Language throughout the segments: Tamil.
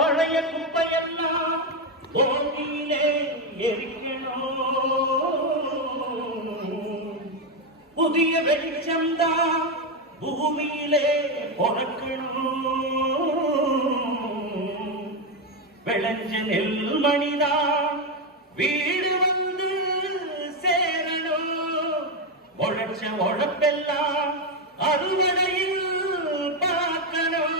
பழைய குப்பையெல்லாம் போட்டியிலே எரிக்கணும். புதிய வெளிச்சம்தான் பூமியிலே பொறக்கணும். விளைஞ்ச நெல்மணிதான் வீடு வந்து சேரணும். உழைச்ச உழைப்பெல்லாம் அறுவடையில் பார்க்கணும்.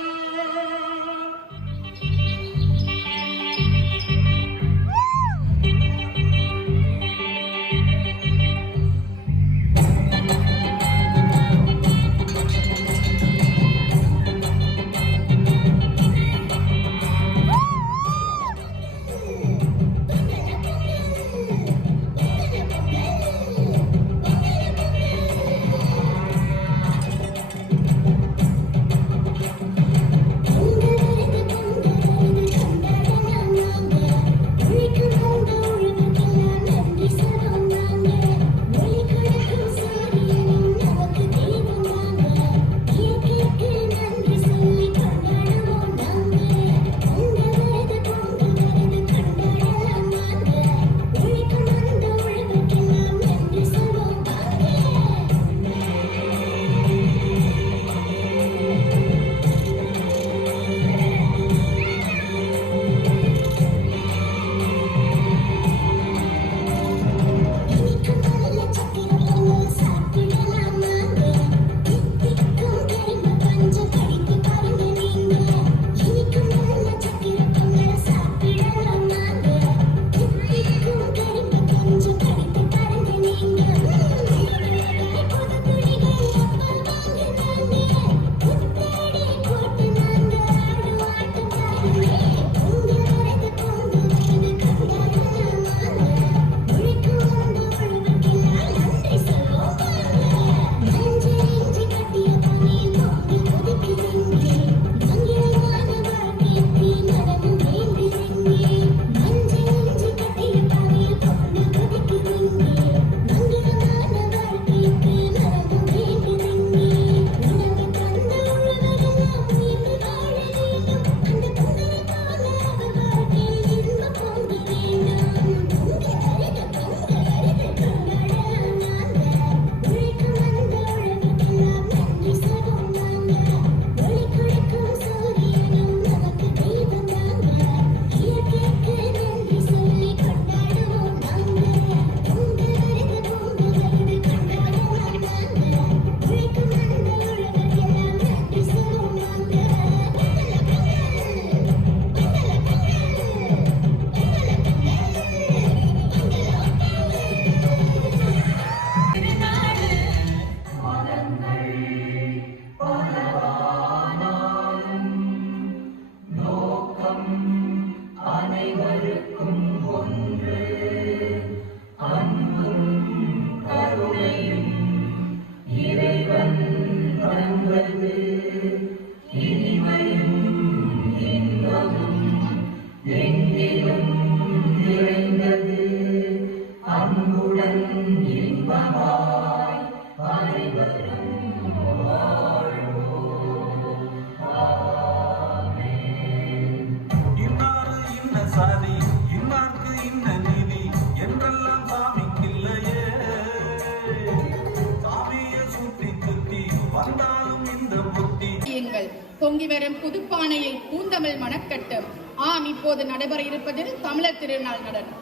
பொங்கி வரும் புதுப்பானையில் பூந்தமிழ் மணக்கட்டும். ஆம், இப்போது நடைபெற இருப்பதில் தமிழர் திருநாள் நடனம்.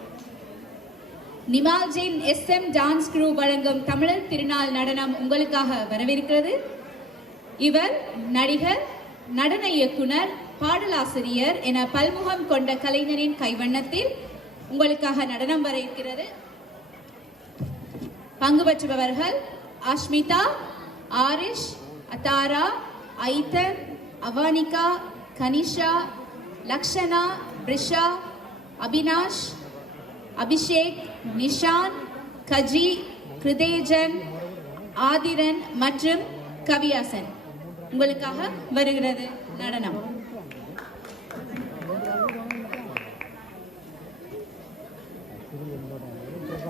நிமால்ஜின் SM டான்ஸ் குரூ வழங்கும் தமிழர் திருநாள் நடனம் உங்களுக்காக வரவிருக்கிறது. இவர் நடிகர், நடன இயக்குனர், பாடலாசிரியர் என பல்முகம் கொண்ட கலைஞரின் கைவண்ணத்தில் உங்களுக்காக நடனம் வர இருக்கிறது. பங்கு பெற்றுபவர்கள் அஷ்மிதா, ஆரிஷ், அத்தாரா, ஐதன், அவானிகா, கனிஷா, லக்ஷனா, பிரிஷா, அபினாஷ், அபிஷேக், நிஷான், கஜி, கிருதேஜன், ஆதிரன் மற்றும் கவியாசன். உங்களுக்காக வருகிறது நடனம்.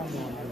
என்னோட